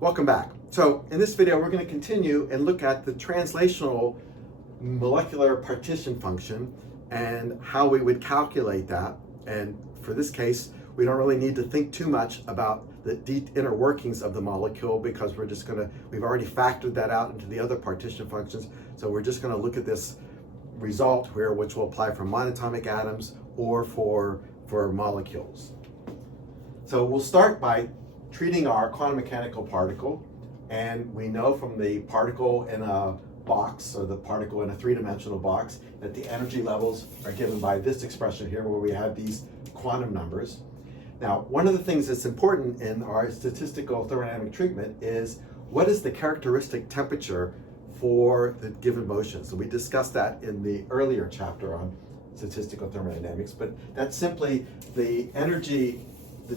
Welcome back. So in this video, we're going to continue and look at the translational molecular partition function and how we would calculate that. And for this case, we don't really need to think too much about the deep inner workings of the molecule because we've already factored that out into the other partition functions. So we're just going to look at this result here, which will apply for monatomic atoms or for molecules. So we'll start by treating our quantum mechanical particle, and we know from the particle in a box, or the particle in a three-dimensional box, that the energy levels are given by this expression here where we have these quantum numbers. Now, one of the things that's important in our statistical thermodynamic treatment is what is the characteristic temperature for the given motion. So we discussed that in the earlier chapter on statistical thermodynamics, but that's simply the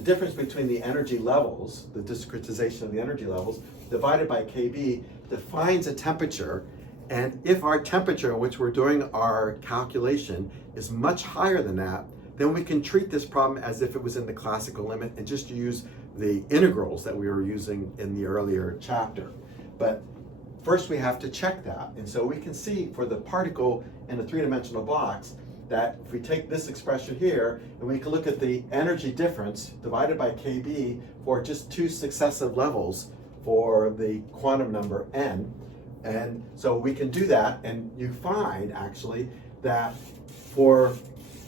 difference between the energy levels, the discretization of the energy levels, divided by Kb defines a temperature. And if our temperature in which we're doing our calculation is much higher than that, then we can treat this problem as if it was in the classical limit and just use the integrals that we were using in the earlier chapter. But first we have to check that. And so we can see for the particle in a three-dimensional box that if we take this expression here and we can look at the energy difference divided by Kb for just two successive levels for the quantum number n. And so we can do that, and you find actually that for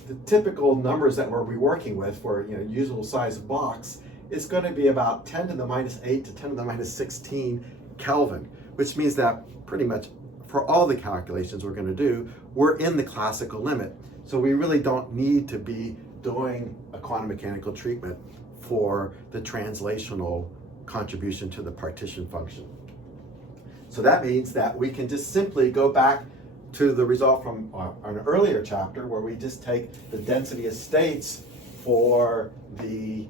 the typical numbers that we'll be working with for usable size box, it's going to be about 10 to the minus 8 to 10 to the minus 16 Kelvin, which means that pretty much for all the calculations we're going to do, we're in the classical limit. So we really don't need to be doing a quantum mechanical treatment for the translational contribution to the partition function. So that means that we can just simply go back to the result from an earlier chapter where we just take the density of states for the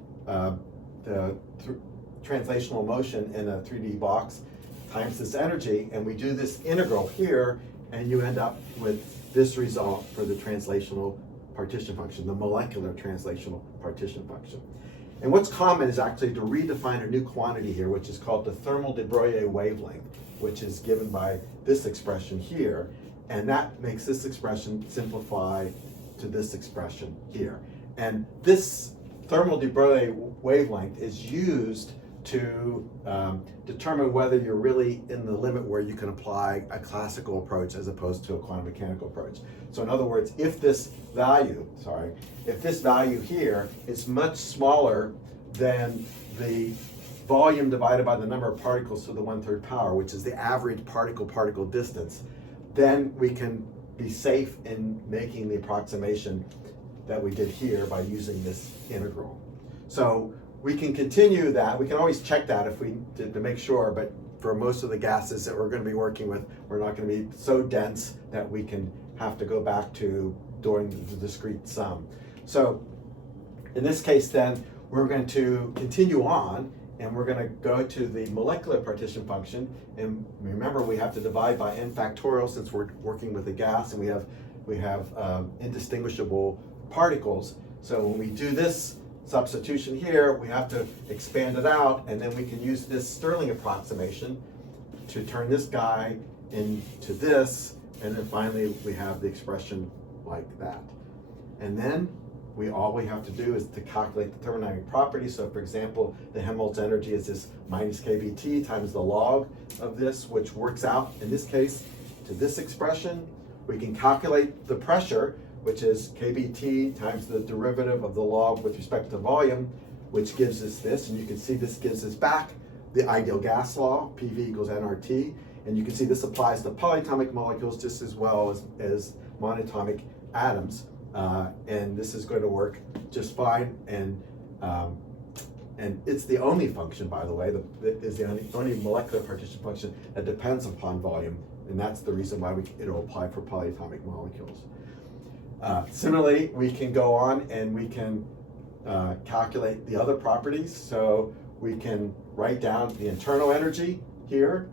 translational motion in a 3D box times this energy, and we do this integral here, and you end up with this result for the translational partition function, the molecular translational partition function. And what's common is actually to redefine a new quantity here, which is called the thermal de Broglie wavelength, which is given by this expression here. And that makes this expression simplify to this expression here. And this thermal de Broglie wavelength is used to determine whether you're really in the limit where you can apply a classical approach as opposed to a quantum mechanical approach. So in other words, if this value here is much smaller than the volume divided by the number of particles to the 1/3 power, which is the average particle-particle distance, then we can be safe in making the approximation that we did here by using this integral. So we can continue that. We can always check that if we did to make sure, but for most of the gases that we're going to be working with, we're not going to be so dense that we can have to go back to doing the discrete sum. So in this case then, we're going to continue on, and we're going to go to the molecular partition function. And remember, we have to divide by n factorial since we're working with a gas, and we have indistinguishable particles. So when we do this substitution here, we have to expand it out, and then we can use this Stirling approximation to turn this guy into this, and then finally we have the expression like that. And then all we have to do is to calculate the thermodynamic properties. So for example, the Helmholtz energy is this minus kBt times the log of this, which works out in this case to this expression. We can calculate the pressure, which is kBt times the derivative of the log with respect to volume, which gives us this. And you can see this gives us back the ideal gas law, PV equals nRT. And you can see this applies to polyatomic molecules just as well as monatomic atoms. And this is going to work just fine. And it's the only function, by the way, that is the only molecular partition function that depends upon volume. And that's the reason why it'll apply for polyatomic molecules. Similarly, we can go on and we can calculate the other properties. So we can write down the internal energy here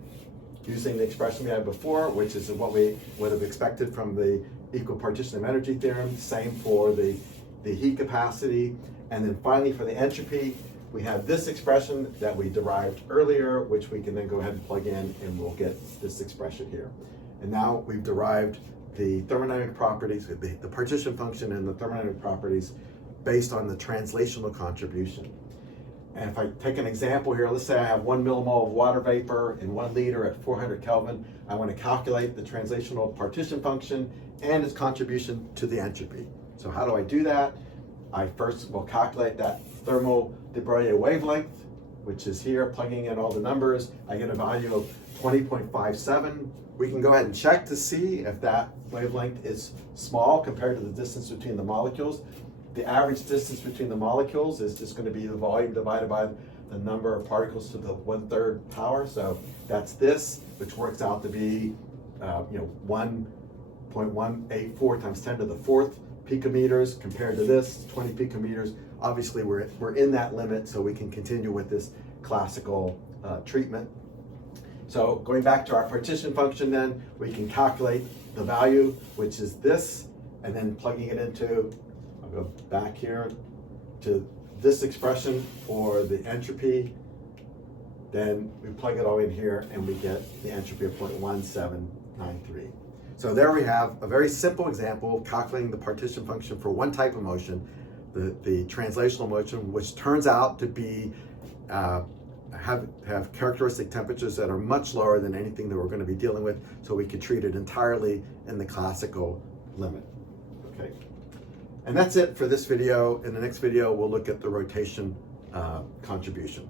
using the expression we had before, which is what we would have expected from the equal partition of energy theorem. Same for the heat capacity. And then finally for the entropy, we have this expression that we derived earlier, which we can then go ahead and plug in, and we'll get this expression here. And now we've derived the thermodynamic properties, the partition function and the thermodynamic properties based on the translational contribution. And if I take an example here, let's say I have 1 millimole of water vapor in 1 liter at 400 Kelvin. I want to calculate the translational partition function and its contribution to the entropy. So how do I do that? I first will calculate that thermal de Broglie wavelength, which is here, plugging in all the numbers. I get a value of 20.57. We can go ahead and check to see if that wavelength is small compared to the distance between the molecules. The average distance between the molecules is just going to be the volume divided by the number of particles to the 1/3 power. So that's this, which works out to be 1.184 times 10 to the 4th picometers compared to this 20 picometers. Obviously, we're in that limit, so we can continue with this classical treatment. So going back to our partition function, then we can calculate the value, which is this, and then plugging it into, I'll go back here to this expression for the entropy. Then we plug it all in here and we get the entropy of 0.1793. So there we have a very simple example of calculating the partition function for one type of motion, the translational motion, which turns out to be have characteristic temperatures that are much lower than anything that we're going to be dealing with, so we could treat it entirely in the classical limit. Okay, and that's it for this video. In the next video, we'll look at the rotation contribution.